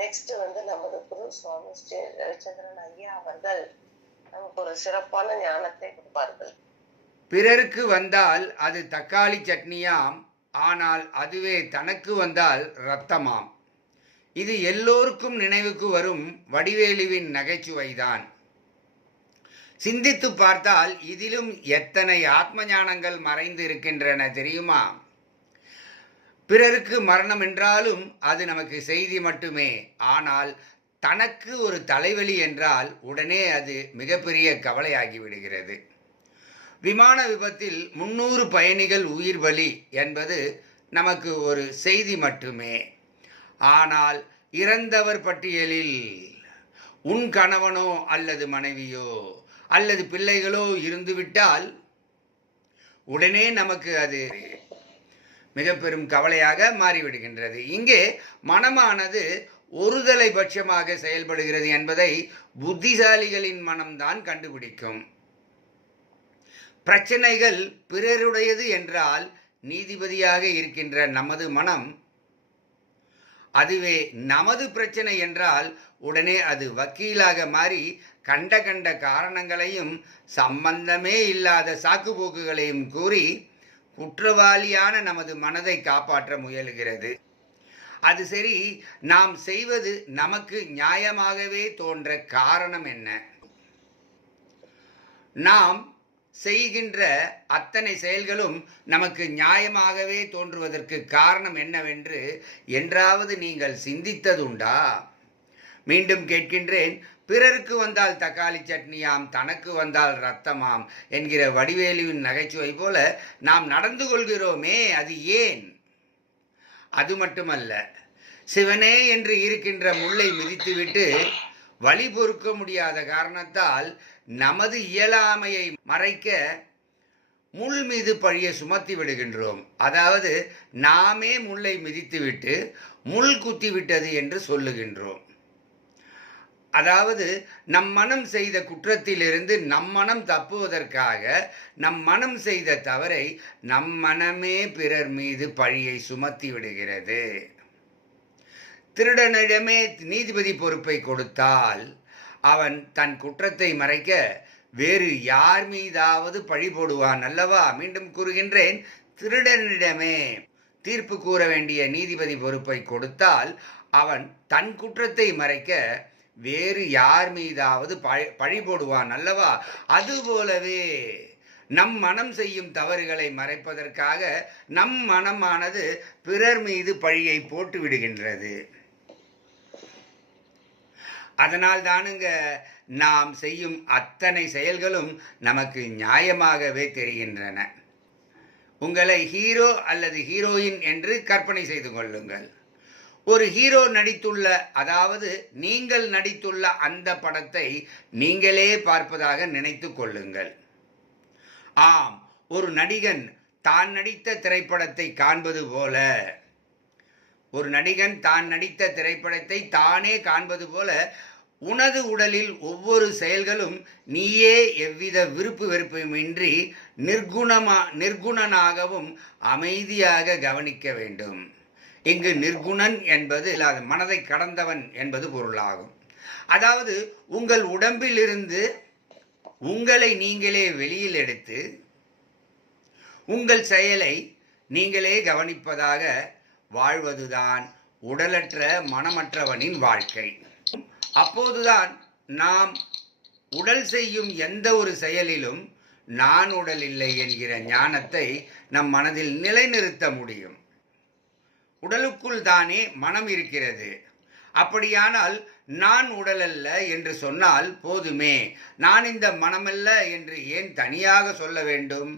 Next வந்து நமது குரு சுவாமி ஸ்ரீ ரவிச்சந்திரன் ஐயா அவர்கள் நமக்கு ஒரு சிறப்பான ஞானத்தை கொடுப்பார்கள். பிறருக்கு வந்தால் அது தக்காளி சட்னியாம் ஆனால் அதுவே தனக்கு வந்தால் இரத்தமாம் இது எல்லோருக்கும் நினைவுக்கு வரும் வடிவேலுவின் நகைச்சுவைதான். சிந்தித்து பார்த்தால் இதிலும் எத்தனை ஆத்ம ஞானங்கள் மறைந்து இருக்கின்றன தெரியுமா? பிறருக்கு மரணம் என்றாலும் அது நமக்கு செய்தி மட்டுமே. ஆனால் தனக்கு ஒரு தலைவலி என்றால் உடனே அது மிகப்பெரிய கவலையாகி விடுகிறது. விமான விபத்தில் முன்னூறு பயணிகள் உயிர் பலி என்பது நமக்கு ஒரு செய்தி மட்டுமே. ஆனால் இறந்தவர் பட்டியலில் உன் கணவனோ அல்லது மனைவியோ அல்லது பிள்ளைகளோ இருந்துவிட்டால் உடனே நமக்கு அது மிக பெரும் கவலையாக மாறிவிடுகின்றது. இங்கே மனமானது ஒருதலை பட்சமாக செயல்படுகிறது என்பதை புத்திசாலிகளின் மனம்தான் கண்டுபிடிக்கும். பிரச்சனைகள் பிறருடையது என்றால் நீதிபதியாக இருக்கின்ற நமது மனம் அதுவே நமது பிரச்சனை என்றால் உடனே அது வக்கீலாக மாறி கண்ட கண்ட காரணங்களையும் சம்பந்தமே இல்லாத சாக்குப்போக்குகளையும் கூறி குற்றவாளியான நமது மனதை காப்பாற்ற முயலுகிறது. அது சரி நாம் செய்வது நமக்கு நியாயமாகவே தோன்ற காரணம் என்ன? நாம் செய்கின்ற அத்தனை செயல்களும் நமக்கு நியாயமாகவே தோன்றுவதற்கு காரணம் என்னவென்று என்றாவது நீங்கள் சிந்தித்ததுண்டா? மீண்டும் கேட்கின்றேன். பிறருக்கு வந்தால் தக்காளி சட்னியாம் தனக்கு வந்தால் ரத்தமாம் என்கிற வடிவேலுவின் நகைச்சுவை போல நாம் நடந்து கொள்கிறோமே அது ஏன்? அது மட்டுமல்ல சிவனே என்று இருக்கின்ற முள்ளை மிதித்துவிட்டு வழி பொறுக்க முடியாத காரணத்தால் நமது இயலாமையை மறைக்க முள் மீது பழிய சுமத்தி விடுகின்றோம். அதாவது நாமே முள்ளை மிதித்துவிட்டு முள் குத்தி விட்டது என்று சொல்லுகின்றோம். அதாவது நம் மனம் செய்த குற்றத்திலிருந்து நம் மனம் தப்புவதற்காக நம் மனம் செய்த தவறை நம் மனமே பிறர் மீது பழியை சுமத்தி விடுகிறது. திருடனிடமே நீதிபதி பொறுப்பை கொடுத்தால் அவன் தன் குற்றத்தை மறைக்க வேறு யார் மீதாவது பழி போடுவான் அல்லவா? மீண்டும் கூறுகின்றேன். திருடனிடமே தீர்ப்பு கூற வேண்டிய நீதிபதி பொறுப்பை கொடுத்தால் அவன் தன் குற்றத்தை மறைக்க வேறு யார் மீதாவது பழி பழி போடுவான் அல்லவா? அதுபோலவே நம் மனம் செய்யும் தவறுகளை மறைப்பதற்காக நம் மனமானது பிறர் மீது பழியை போட்டு விடுகின்றது. அதனால் தானுங்க நாம் செய்யும் அத்தனை செயல்களும் நமக்கு நியாயமாகவே தெரிகின்றன. உங்களை ஹீரோ அல்லது ஹீரோயின் என்று கற்பனை செய்து கொள்ளுங்கள். ஒரு ஹீரோ நடித்துள்ள அதாவது நீங்கள் நடித்துள்ள அந்த படத்தை நீங்களே பார்ப்பதாக நினைத்து கொள்ளுங்கள். ஆம் ஒரு நடிகன் தான் நடித்த திரைப்படத்தை காண்பது போல. ஒரு நடிகன் தான் நடித்த திரைப்படத்தை தானே காண்பது போல உனது உடலில் ஒவ்வொரு செயல்களும் நீயே எவ்வித விருப்பு வெறுப்புமின்றி நிர்குணமா நிர்குணனாகவும் அமைதியாக கவனிக்க வேண்டும். இங்கு நிர்குணன் என்பது இல்லாத மனதை கடந்தவன் என்பது பொருளாகும். அதாவது உங்கள் உடம்பிலிருந்து உங்களை நீங்களே வெளியில் எடுத்து உங்கள் செயலை நீங்களே கவனிப்பதாக வாழ்வதுதான் உடலற்ற மனமற்றவனின் வாழ்க்கை. அப்போதுதான் நாம் உடல் செய்யும் எந்த ஒரு செயலிலும் நான் உடல் இல்லை என்கிற ஞானத்தை நம் மனதில் நிலைநிறுத்த முடியும். உடலுக்குள் தானே மனம் இருக்கிறது. அப்படியானால் நான் உடலல்ல என்று சொன்னால் போதுமே. நான் இந்த மனமல்ல என்று ஏன் தனியாக சொல்ல வேண்டும்?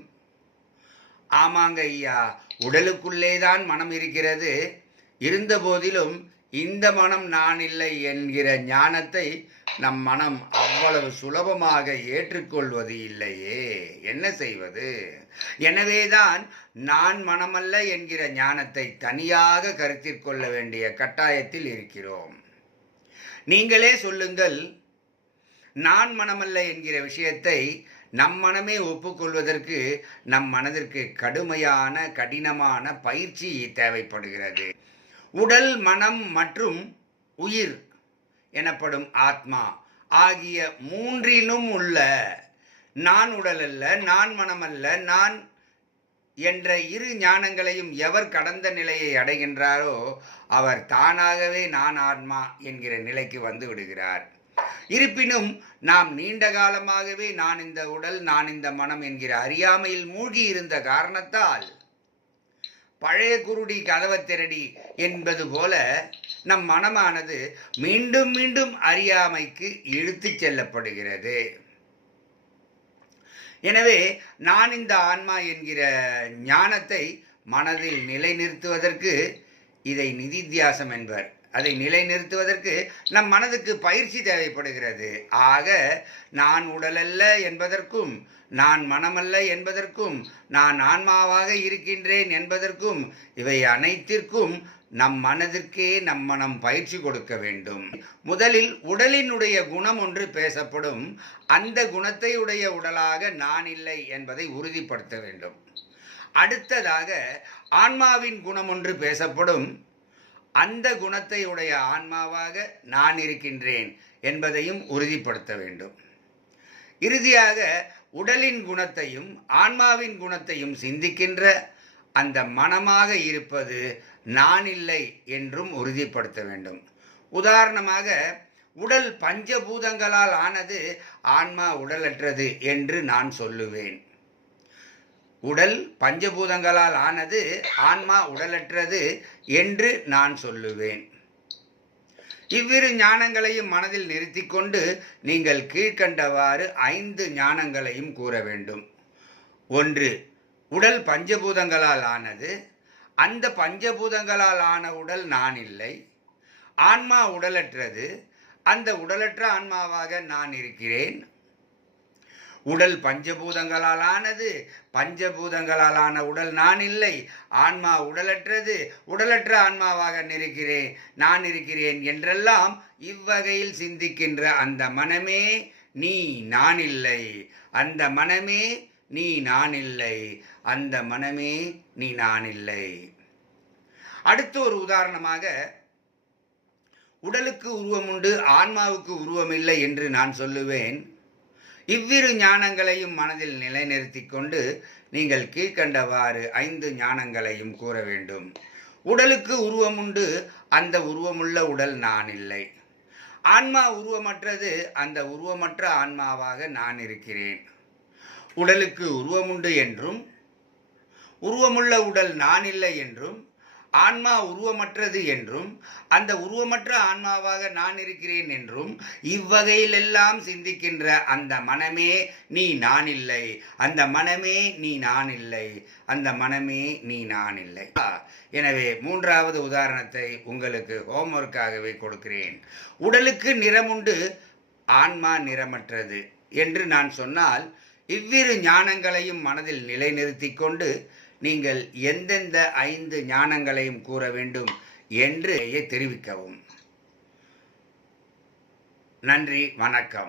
ஆமாங்க ஐயா உடலுக்குள்ளே தான் மனம் இருக்கிறது. இருந்த போதிலும் இந்த மனம் நான் இல்லை என்கிற ஞானத்தை நம் மனம் அவ்வளவு சுலபமாக ஏற்றுக்கொள்வது இல்லையே. என்ன செய்வது? எனவேதான் நான் மனமல்ல என்கிற ஞானத்தை தனியாக கருத்தில் கொள்ள வேண்டிய கட்டாயத்தில் இருக்கிறோம். நீங்களே சொல்லுங்கள் நான் மனமல்ல என்கிற விஷயத்தை நம் மனமே ஒப்புக்கொள்வதற்கு நம் மனதிற்கு கடுமையான கடினமான பயிற்சி தேவைப்படுகிறது. உடல் மனம் மற்றும் உயிர் எனப்படும் ஆத்மா ஆகிய மூன்றிலும் உள்ள நான் உடல் அல்ல நான் மனமல்ல நான் என்ற இரு ஞானங்களையும் எவர் கடந்த நிலையை அடைகின்றாரோ அவர் தானாகவே நான் ஆத்மா என்கிற நிலைக்கு வந்து விடுகிறார். இருப்பினும் நாம் நீண்ட காலமாகவே நான் இந்த உடல் நான் இந்த மனம் என்கிற அறியாமையில் மூழ்கி இருந்த காரணத்தால் பழைய குருடி கதவை திரடி என்பது போல நம் மனமானது மீண்டும் மீண்டும் அறியாமைக்கு இழுத்துச் செல்லப்படுகிறது. எனவே நான் இந்த ஆன்மா என்கிற ஞானத்தை மனதில் நிலைநிறுத்துவதற்கு இதை நிதித்தியாசம் என்பர். அதை நிலைநிறுத்துவதற்கு நம் மனதுக்கு பயிற்சி தேவைப்படுகிறது. ஆக நான் உடலல்ல என்பதற்கும் நான் மனமல்ல என்பதற்கும் நான் ஆன்மாவாக இருக்கின்றேன் என்பதற்கும் இவை அனைத்திற்கும் நம் மனதிற்கே நம் மனம் பயிற்சி கொடுக்க வேண்டும். முதலில் உடலினுடைய குணம் ஒன்று பேசப்படும். அந்த குணத்தை உடைய உடலாக நான் இல்லை என்பதை உறுதிப்படுத்த வேண்டும். அடுத்ததாக ஆன்மாவின் குணம் ஒன்று பேசப்படும். அந்த குணத்தை உடைய ஆன்மாவாக நான் இருக்கின்றேன் என்பதையும் உறுதிப்படுத்த வேண்டும். இறுதியாக உடலின் குணத்தையும் ஆன்மாவின் குணத்தையும் சிந்திக்கின்ற அந்த மனமாக இருப்பது நான் இல்லை என்றும் உறுதிப்படுத்த வேண்டும். உதாரணமாக உடல் பஞ்சபூதங்களால் ஆனது ஆன்மா உடலற்றது என்று நான் சொல்லுவேன். உடல் பஞ்சபூதங்களால் ஆனது ஆன்மா உடலற்றது என்று நான் சொல்லுவேன். இவ்விரு ஞானங்களையும் மனதில் நிறுத்தி கொண்டு நீங்கள் கீழ்க்கண்டவாறு ஐந்து ஞானங்களையும் கூற வேண்டும். ஒன்று உடல் பஞ்சபூதங்களால் ஆனது. அந்த பஞ்சபூதங்களால் ஆன உடல் நான் இல்லை ஆன்மா உடலற்றது. அந்த உடலற்ற ஆன்மாவாக நான் இருக்கிறேன். உடல் பஞ்சபூதங்களால் ஆனது பஞ்சபூதங்களால் உடல் நான் இல்லை ஆன்மா உடலற்றது உடலற்ற ஆன்மாவாக இருக்கிறேன் நான் இருக்கிறேன் என்றெல்லாம் இவ்வகையில் சிந்திக்கின்ற அந்த மனமே நீ நான் இல்லை. அந்த மனமே நீ நான் இல்லை அந்த மனமே நீ நான் இல்லை. அடுத்து ஒரு உதாரணமாக உடலுக்கு உருவம் உண்டு ஆன்மாவுக்கு உருவம் இல்லை என்று நான் சொல்லுவேன். இவ்விரு ஞானங்களையும் மனதில் நிலைநிறுத்தி கொண்டு நீங்கள் கீழ்க்கண்டவாறு ஐந்து ஞானங்களையும் கூற வேண்டும். உடலுக்கு உருவம் உண்டு அந்த உருவமுள்ள உடல் நான் இல்லை. ஆன்மா உருவமற்றது அந்த உருவமற்ற ஆன்மாவாக நான் இருக்கிறேன். உடலுக்கு உருவமுண்டு என்றும் உருவமுள்ள உடல் நான் இல்லை என்றும் ஆன்மா உருவமற்றது என்றும் அந்த உருவமற்ற ஆன்மாவாக நான் இருக்கிறேன் என்றும் இவ்வகையிலெல்லாம் சிந்திக்கின்ற அந்த மனமே நீ நான் இல்லை அந்த மனமே நீ நான் இல்லை அந்த மனமே நீ நான் இல்லை எனவே மூன்றாவது உதாரணத்தை உங்களுக்கு ஹோம்ஒர்க்காகவே கொடுக்கிறேன். உடலுக்கு நிறமுண்டு ஆன்மா நிறமற்றது என்று நான் சொன்னால் இவ்விரு ஞானங்களையும் மனதில் நிலைநிறுத்தி கொண்டு நீங்கள் எந்தெந்த ஐந்து ஞானங்களையும் கூற வேண்டும் என்று தெரிவிக்கவும். நன்றி வணக்கம்.